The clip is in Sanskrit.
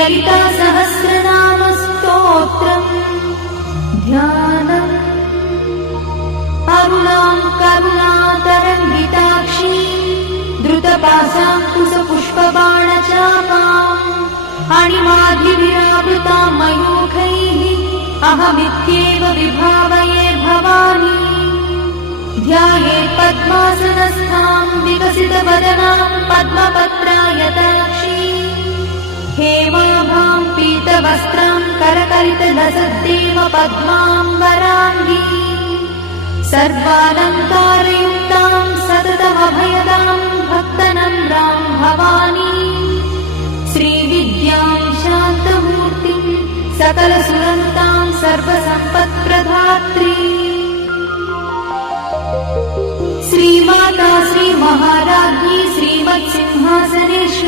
श्रीललिता सहस्रनाम स्तोत्रम् ध्यानम्। अरुणां करुणातरङ्गिताक्षी द्रुतपाशाङ्कुशपुष्पबाणचापाम् अणिमाधिविरावृतां मयूखैः अहमित्येव विभावये भवानी। ध्यायेत् पद्मासनस्थां विकसितवदनां पद्मपत्रायताक्षी हेमाभां पीतवस्त्रां करकलितलसद्देव पद्माम्बराङ्गी सर्वालङ्कारयुक्तां सततमभयदां भक्तनम्रां भवानी। श्रीविद्यां शान्तमूर्तिं सकलसुरन्तां सर्वसम्पत्प्रदात्री श्रीमाता श्रीमहाराज्ञी श्रीमत्सिंहासनेश्वरी।